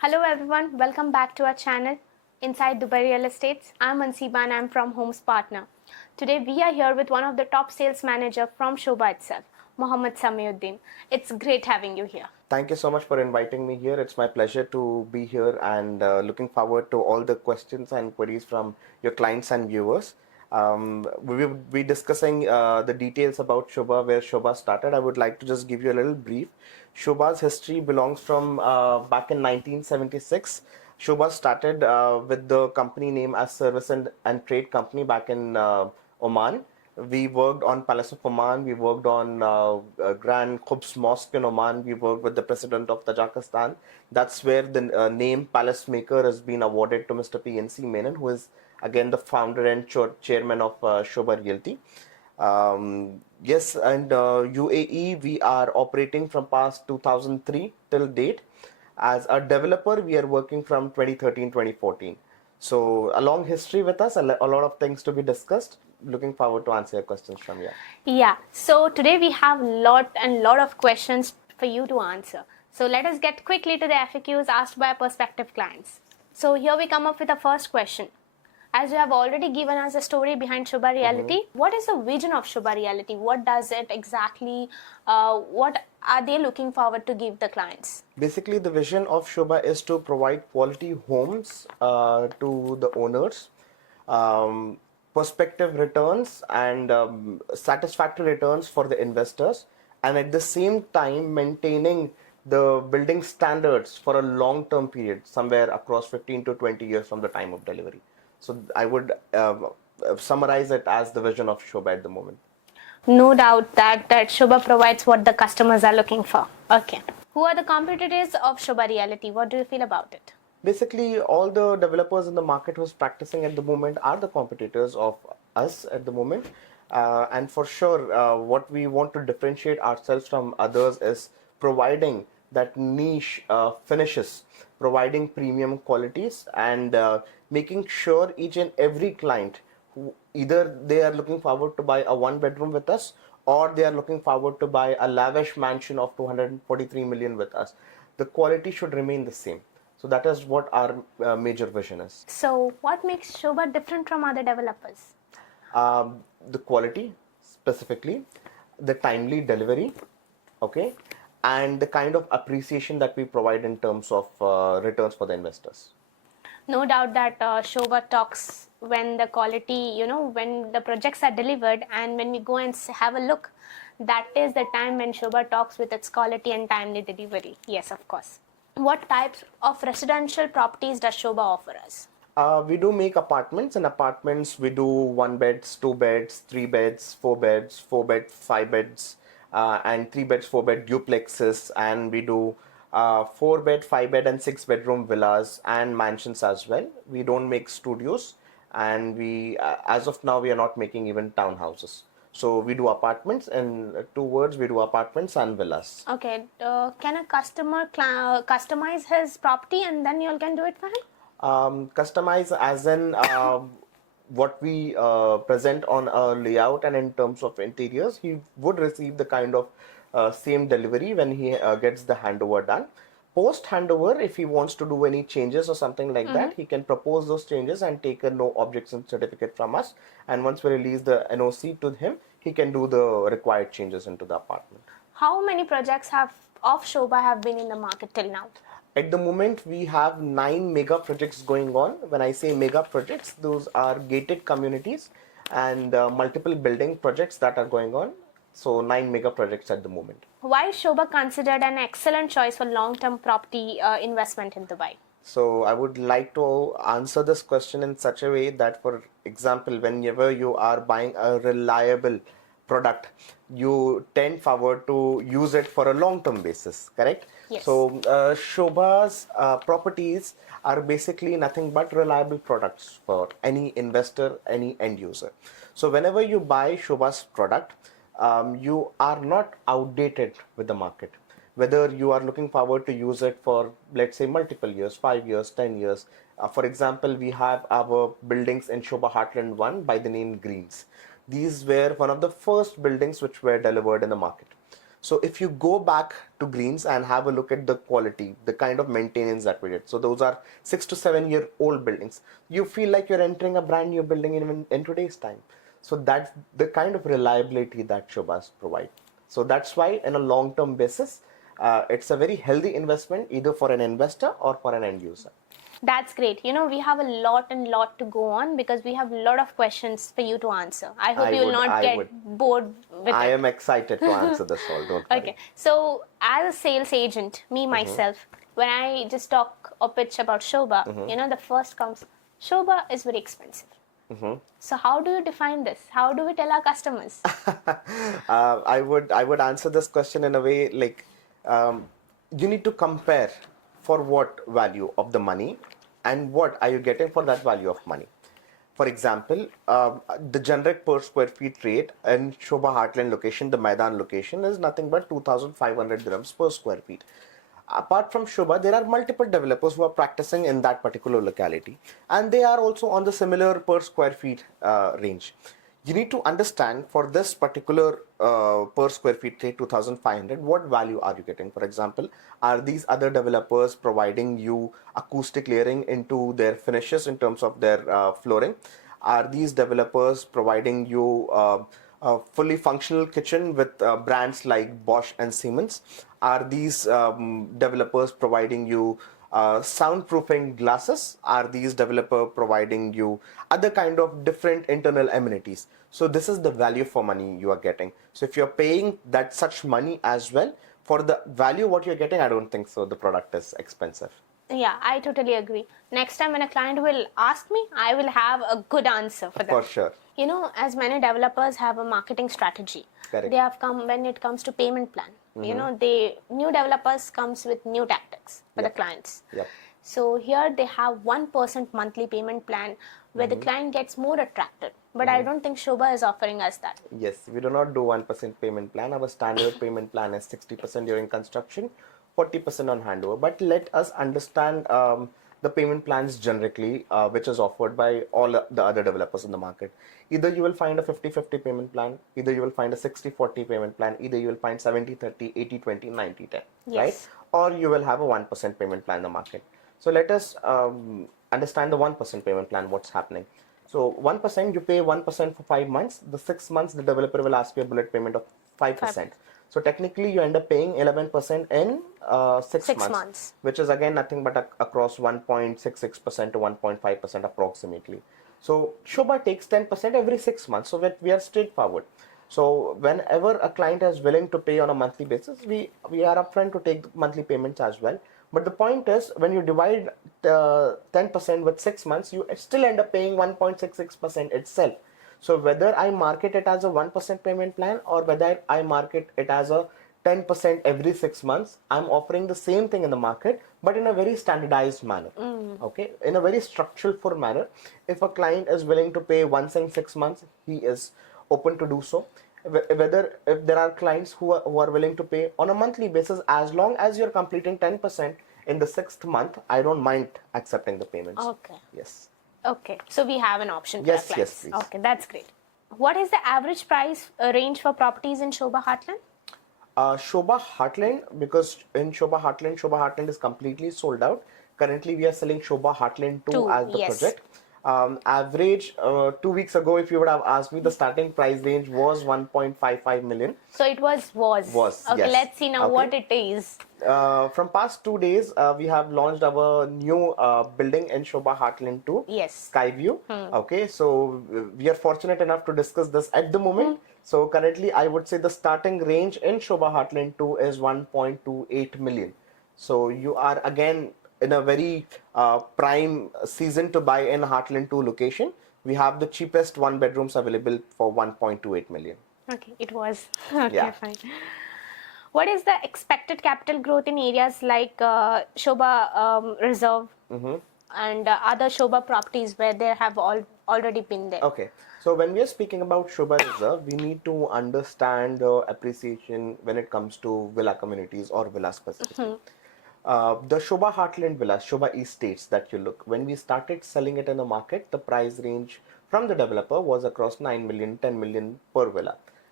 Hello everyone, welcome back to our channel Inside Dubai Real Estates. I'm Ansiba and I'm from Homes Partner. Today we are here with one of the top sales manager from Sobha itself, Mohammed Samiuddin. It's great having you here. Thank you so much for inviting me here. It's my pleasure to be here and looking forward to all the questions and queries from your clients and viewers. We will be discussing the details about Sobha, where Sobha started. I would like to just give you a little brief. Sobha's history belongs from back in 1976. Sobha started with the company name as Service and Trade Company back in Oman. We worked on Palace of Oman. We worked on Grand Qubs Mosque in Oman. We worked with the president of Tajikistan. That's where the name Palace Maker has been awarded to Mr. PNC Menon, who is again the founder and chairman of Sobha Realty. Yes, and UAE, we are operating from past 2003 till date. As a developer, we are working from 2013, 2014. So a long history with us, a lot of things to be discussed. Looking forward to answer your questions from you. Yeah, so today we have lot of questions for you to answer. So let us get quickly to the FAQs asked by prospective clients. So here we come up with the first question. As you have already given us a story behind Sobha Realty, what is the vision of Sobha Realty? What does it exactly, what are they looking forward to give the clients? Basically, the vision of Sobha is to provide quality homes to the owners, prospective returns and satisfactory returns for the investors, and at the same time maintaining the building standards for a long-term period, somewhere across 15 to 20 years from the time of delivery. So I would summarize it as the vision of Sobha at the moment. No doubt that Sobha provides what the customers are looking for. Okay. Who are the competitors of Sobha Realty? What do you feel about it? Basically, all the developers in the market who's practicing at the moment are the competitors of us at the moment. And for sure, what we want to differentiate ourselves from others is providing that niche finishes, providing premium qualities, and making sure each and every client, who either they are looking forward to buy a one bedroom with us, or they are looking forward to buy a lavish mansion of 243 million with us, the quality should remain the same. So that is what our major vision is. So what makes Sobha different from other developers? The quality specifically, the timely delivery, okay, and the kind of appreciation that we provide in terms of returns for the investors. No doubt that Sobha talks when the quality, when the projects are delivered and when we go and have a look, that is the time when Sobha talks with its quality and timely delivery. Yes, of course. What types of residential properties does Sobha offer us? We do make apartments. In apartments, we do 1 beds, 2 beds, 3 beds, 4 beds, 4 bed, 5 beds, and 3 beds, 4 bed duplexes, and we do 4 bed, 5 bed, and 6 bedroom villas and mansions as well. We don't make studios, and we, as of now, we are not making even townhouses. So we do apartments, and two words, we do apartments and villas. Okay, can a customer customize his property and then you all can do it for him? Customize as in what we present on a layout, and in terms of interiors, he would receive the kind of same delivery when he gets the handover done. Post handover, if he wants to do any changes or something like that, he can propose those changes and take a no objection certificate from us. And once we release the NOC to him, he can do the required changes into the apartment. How many projects of Sobha have been in the market till now? At the moment, we have 9 mega projects going on. When I say mega projects, those are gated communities and multiple building projects that are going on. So 9 mega projects at the moment. Why is Sobha considered an excellent choice for long-term property investment in Dubai? So I would like to answer this question in such a way that, for example, whenever you are buying a reliable product, you tend forward to use it for a long-term basis, correct? Yes. So Sobha's properties are basically nothing but reliable products for any investor, any end user. So whenever you buy Sobha's product, you are not outdated with the market. Whether you are looking forward to use it for, let's say, multiple years, 5 years, 10 years. For example, we have our buildings in Sobha Heartland 1 by the name Greens. These were one of the first buildings which were delivered in the market. So if you go back to Greens and have a look at the quality, the kind of maintenance that we did. So those are 6 to 7 year old buildings. You feel like you're entering a brand new building in today's time. So that's the kind of reliability that Sobhas provide. So that's why in a long-term basis, it's a very healthy investment either for an investor or for an end user. That's great. We have a lot and lot to go on because we have a lot of questions for you to answer. I hope you will not get bored with it. I am excited to answer this all. Don't worry. Okay. So, as a sales agent, me myself, when I just talk or pitch about Sobha, the first comes, Sobha is very expensive. So, how do you define this? How do we tell our customers? I would answer this question in a way like you need to compare for what value of the money and what are you getting for that value of money. For example, the generic per square feet rate in Sobha Heartland location, the Maidan location, is nothing but 2,500 dirhams per square feet. Apart from Sobha, there are multiple developers who are practicing in that particular locality, and they are also on the similar per square feet range. You need to understand for this particular per square feet rate 2,500, what value are you getting? For example, are these other developers providing you acoustic layering into their finishes in terms of their flooring? Are these developers providing you a fully functional kitchen with brands like Bosch and Siemens? Are these developers providing you soundproofing glasses? Are these developer providing you other kind of different internal amenities? So this is the value for money you are getting. So if you're paying that such money as well for the value what you're getting, I don't think so the product is expensive. Yeah, I totally agree. Next time when a client will ask me, I will have a good answer for them. For sure. As many developers have a marketing strategy. Correct. They have come when it comes to payment plan. New developers comes with new tactics for the clients. Yep. So here they have 1% monthly payment plan where the client gets more attracted. But I don't think Sobha is offering us that. Yes, we do not do 1% payment plan. Our standard payment plan is 60% during construction, 40% on handover. But let us understand the payment plans generically, which is offered by all the other developers in the market. Either you will find a 50-50 payment plan, either you will find a 60-40 payment plan, either you will find 70-30, 80-20, 90-10, right? Or you will have a 1% payment plan in the market. So let us understand the 1% payment plan, what's happening. So 1%, you pay 1% for 5 months. The 6 months, the developer will ask you a bullet payment of 5%. So technically, you end up paying 11% in 6 months, which is again nothing but across 1.66% to 1.5% approximately. So Sobha takes 10% every 6 months. So we are straightforward. So whenever a client is willing to pay on a monthly basis, we are upfront to take the monthly payments as well. But the point is, when you divide 10% with 6 months, you still end up paying 1.66% itself. So whether I market it as a 1% payment plan or whether I market it as a 10% every 6 months, I'm offering the same thing in the market, but in a very standardized manner. Okay, in a very structural for manner. If a client is willing to pay once in 6 months, he is open to do so. Whether if there are clients who are willing to pay on a monthly basis, as long as you're completing 10% in the 6th month, I don't mind accepting the payments. Okay. Yes. Okay. So we have an option for Yes, our clients. yes, please. Okay, that's great. What is the average price range for properties in Sobha Heartland? Sobha Heartland, because in Sobha Heartland is completely sold out. Currently, we are selling Sobha Heartland 2 as the project. Average 2 weeks ago, if you would have asked me, the starting price range was 1.55 million. So it was. Okay, yes. let's see now what it is. From past 2 days, we have launched our new building in Sobha Heartland 2. Yes. Skyview. Okay, so we are fortunate enough to discuss this at the moment. So currently, I would say the starting range in Sobha Heartland 2 is 1.28 million. So you are again in a very prime season to buy in Heartland 2 location. We have the cheapest 1 bedrooms available for 1.28 million. Okay, it was. Okay, fine. What is the expected capital growth in areas like Sobha Reserve and other Sobha properties where they have already been there? Okay, so when we are speaking about Sobha Reserve, we need to understand the appreciation when it comes to villa communities or villa specifically. The Sobha Heartland Villas, Sobha Estates that you look, when we started selling it in the market, the price range from the developer was across 9 million, 10 million per villa.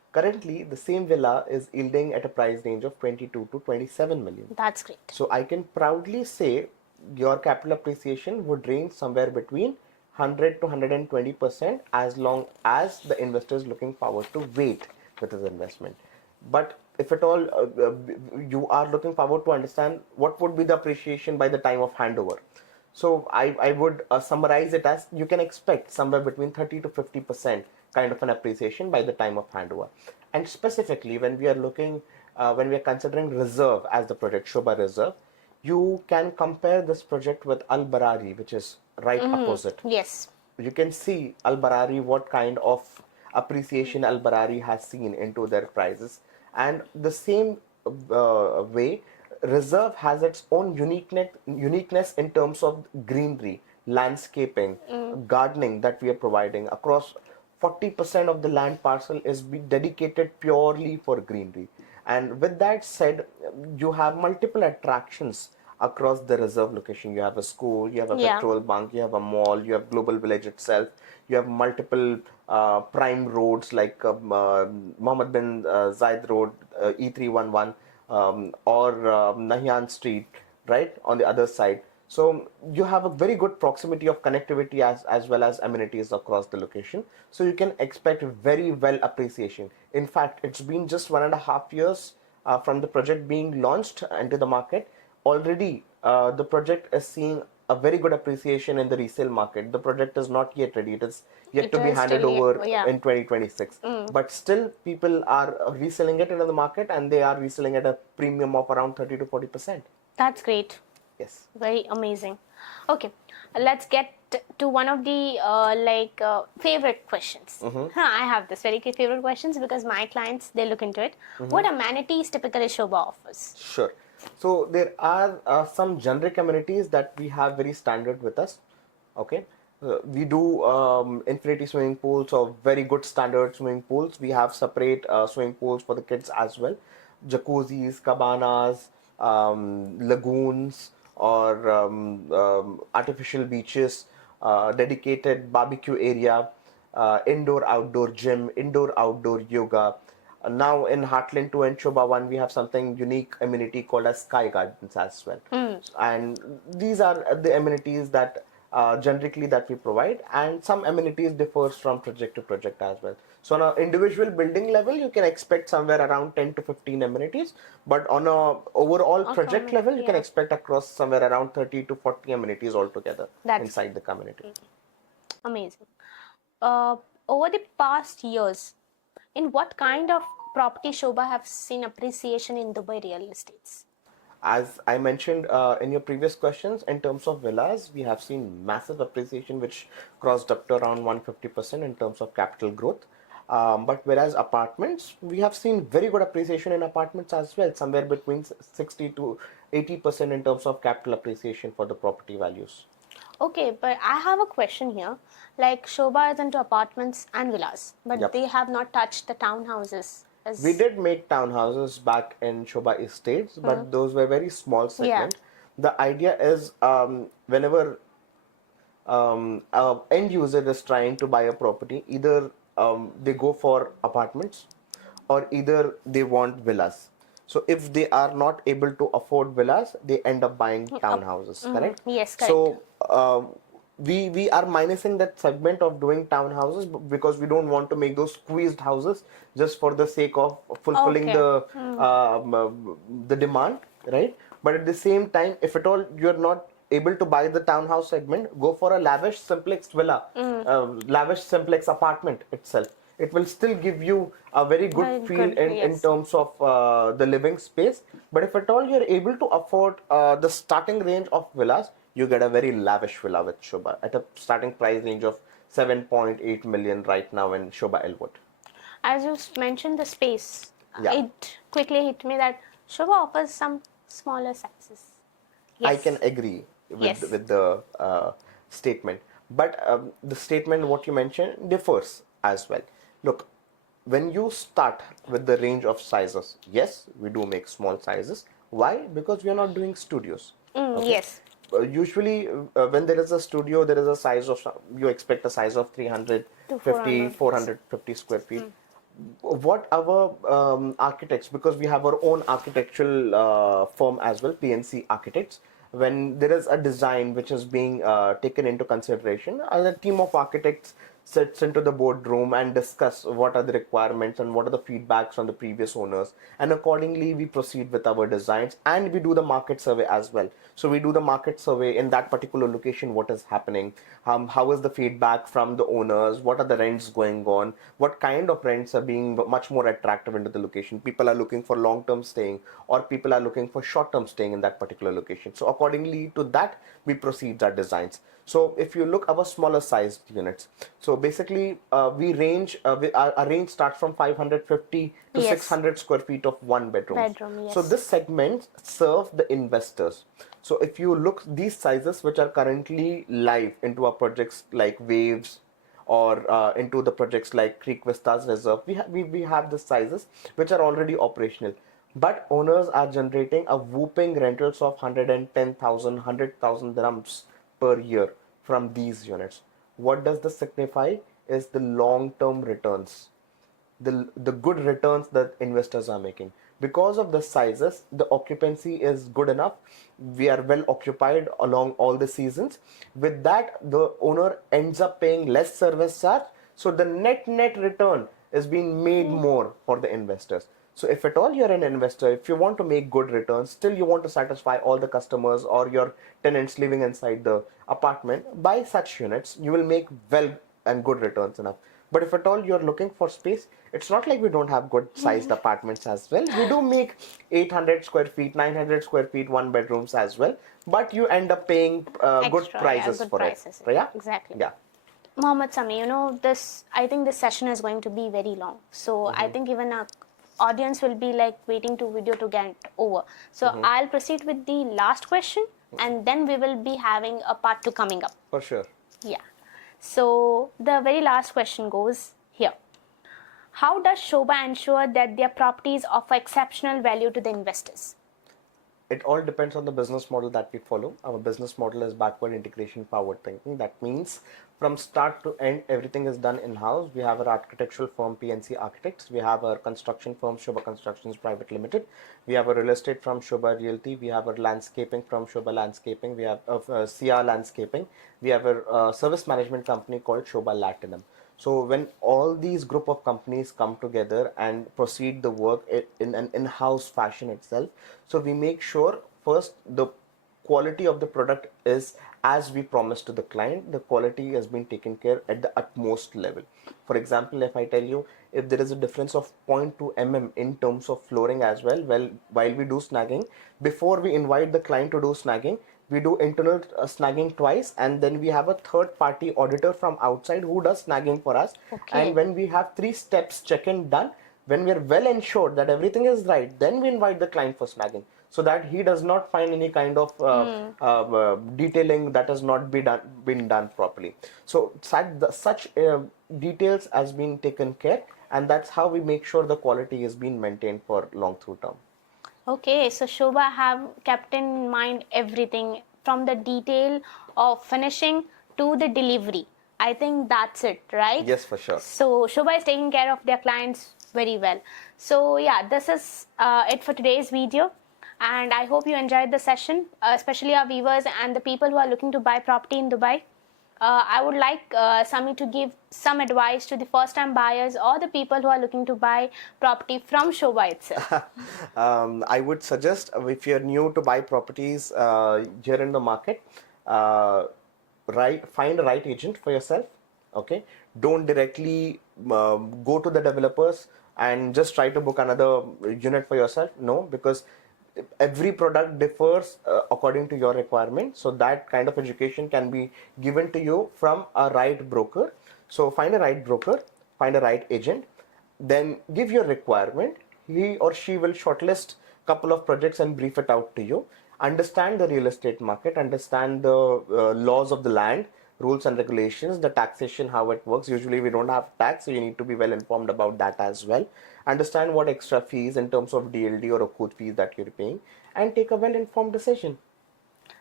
Currently, the same villa is yielding at a price range of 22 to 27 million. That's great. So I can proudly say your capital appreciation would range somewhere between 100 to 120% as long as the investor is looking forward to wait with his investment. But if at all you are looking forward to understand what would be the appreciation by the time of handover, so I would summarize it as you can expect somewhere between 30 to 50% kind of an appreciation by the time of handover. And specifically when we are looking, when we are considering reserve as the project, Sobha Reserve, you can compare this project with Al Barari, which is right opposite. Yes. You can see Al Barari, what kind of appreciation Al Barari has seen into their prices. And the same way, Reserve has its own uniqueness in terms of greenery, landscaping, gardening that we are providing. Across 40% of the land parcel is be dedicated purely for greenery. And with that said, you have multiple attractions across the reserve location. You have a school, you have a petrol bunk, you have a mall, you have Global Village itself, you have multiple prime roads like Mohammed bin Zayed Road, E311, or Nahyan Street, right, on the other side. So you have a very good proximity of connectivity as well as amenities across the location. So you can expect very well appreciation. In fact, it's been just 1.5 years from the project being launched into the market. Already, the project is seeing a very good appreciation in the resale market. The project is not yet ready. It is yet to be handed over in 2026. But still, people are reselling it into the market, and they are reselling at a premium of around 30 to 40%. That's great. Yes. Very amazing. Okay, let's get to one of the favorite questions. I have this very favorite questions because my clients, they look into it. What amenities typically Sobha offers? Sure. So there are some generic amenities that we have very standard with us. Okay. We do infinity swimming pools, or very good standard swimming pools. We have separate swimming pools for the kids as well. Jacuzzis, cabanas, lagoons, or artificial beaches, dedicated barbecue area, indoor-outdoor gym, indoor-outdoor yoga. Now in Heartland 2 and Sobha 1, we have something unique amenity called as Sky Gardens as well. And these are the amenities that generically that we provide, and some amenities differs from project to project as well. So on an individual building level, you can expect somewhere around 10 to 15 amenities, but on a overall project level, you can expect across somewhere around 30 to 40 amenities altogether inside the community. Amazing. Over the past years, in what kind of property Sobha have seen appreciation in Dubai real estates? As I mentioned in your previous questions, in terms of villas, we have seen massive appreciation, which crossed up to around 150% in terms of capital growth. But whereas apartments, we have seen very good appreciation in apartments as well, somewhere between 60 to 80% in terms of capital appreciation for the property values. Okay, but I have a question here. Like Sobha is into apartments and villas, but they have not touched the townhouses. We did make townhouses back in Sobha Estates, but those were very small segment. The idea is whenever an end user is trying to buy a property, either they go for apartments or either they want villas. So if they are not able to afford villas, they end up buying townhouses, correct? Yes, correct. So we are minusing that segment of doing townhouses because we don't want to make those squeezed houses just for the sake of fulfilling the demand, right? But at the same time, if at all you're not able to buy the townhouse segment, go for a lavish simplex villa, lavish simplex apartment itself. It will still give you a very good feel in terms of the living space. But if at all you're able to afford the starting range of villas, you get a very lavish villa with Sobha at a starting price range of 7.8 million right now in Sobha Elwood. As you mentioned the space, it quickly hit me that Sobha offers some smaller sizes. I can agree with the statement. But the statement what you mentioned differs as well. Look, when you start with the range of sizes, yes, we do make small sizes. Why? Because we are not doing studios. Yes. Usually, when there is a studio, there is a size of, you expect a size of 350, 450 square feet. what our architects, because we have our own architectural firm as well, PNC Architects, when there is a design which is being taken into consideration, a team of architects sits into the boardroom and discuss what are the requirements and what are the feedbacks from the previous owners, and accordingly we proceed with our designs, and we do the market survey as well. So we do the market survey in that particular location, what is happening, how is the feedback from the owners, what are the rents going on, what kind of rents are being much more attractive into the location. People are looking for long-term staying, or people are looking for short-term staying in that particular location. So accordingly to that, we proceed our designs. So if you look our smaller sized units, so basically our range starts from 550 to Yes. 600 square feet of one bedroom. Bedroom, So yes. this segment serve the investors. So if you look these sizes which are currently live into our projects like Waves, or into the projects like Creek Vistas Reserve, we have the sizes which are already operational. But owners are generating a whooping rentals of 110,000, 100,000 dirhams per year from these units. What does this signify? Is the long-term returns, the good returns that investors are making. Because of the sizes, the occupancy is good enough. We are well occupied along all the seasons. With that, the owner ends up paying less service charge. So the net return is being made more for the investors. So if at all you're an investor, if you want to make good returns, still you want to satisfy all the customers or your tenants living inside the apartment, buy such units. You will make well and good returns enough. But if at all you're looking for space, it's not like we don't have good sized apartments as well. We do make 800 square feet, 900 square feet, one bedrooms as well. But you end up paying good Extra, yeah, prices good for it. prices. Yeah? Exactly. Yeah. Mohammed Sami, I think this session is going to be very long. So I think even our audience will be like waiting to video to get over. So I'll proceed with the last question, and then we will be having a part 2 coming up. For sure. Yeah. So the very last question goes here. How does Sobha ensure that their properties offer exceptional value to the investors? It all depends on the business model that we follow. Our business model is backward integration forward thinking. That means from start to end, everything is done in-house. We have our architectural firm, PNC Architects. We have our construction firm, Sobha Constructions Private Limited. We have a real estate from Sobha Realty. We have our landscaping from Sobha Landscaping. We have CR Landscaping. We have a service management company called Sobha Latinum. So when all these group of companies come together and proceed the work in an in-house fashion itself, so we make sure first the quality of the product is as we promised to the client. The quality has been taken care at the utmost level. For example, if I tell you, if there is a difference of 0.2 mm in terms of flooring as well, while we do snagging, before we invite the client to do snagging, we do internal snagging twice, and then we have a third party auditor from outside who does snagging for us. Okay. And when we have 3 steps check-in done, when we are well ensured that everything is right, then we invite the client for snagging, so that he does not find any kind of detailing that has not been done properly. So such details has been taken care, and that's how we make sure the quality is being maintained for long through term. Okay, so Sobha have kept in mind everything from the detail of finishing to the delivery. I think that's it, right? Yes, for sure. So Sobha is taking care of their clients very well. So yeah, this is it for today's video. And I hope you enjoyed the session, especially our viewers and the people who are looking to buy property in Dubai. I would like Sami to give some advice to the first-time buyers or the people who are looking to buy property from Sobha itself. I would suggest if you're new to buy properties here in the market, find a right agent for yourself. Okay, don't directly go to the developers and just try to book another unit for yourself. No, because every product differs according to your requirement. So that kind of education can be given to you from a right broker. So find a right broker, find a right agent, then give your requirement. He or she will shortlist couple of projects and brief it out to you. Understand the real estate market, understand the laws of the land, rules and regulations, the taxation, how it works. Usually we don't have tax, so you need to be well informed about that as well. Understand what extra fees in terms of DLD or accrued fees that you're paying, and take a well informed decision.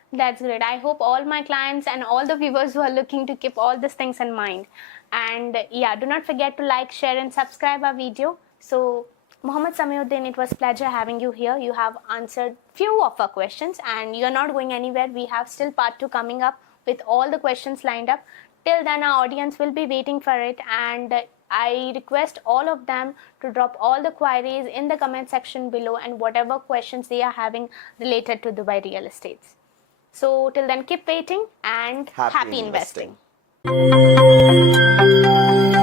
That's great. I hope all my clients and all the viewers who are looking to keep all these things in mind. And yeah, do not forget to like, share, and subscribe our video. So, Mohammed Samiuddin, it was pleasure having you here. You have answered few of our questions, and you are not going anywhere. We have still part 2 coming up with all the questions lined up. Till then, our audience will be waiting for it, and I request all of them to drop all the queries in the comment section below and whatever questions they are having related to Dubai real estates. So till then, keep waiting and Happy happy investing. investing.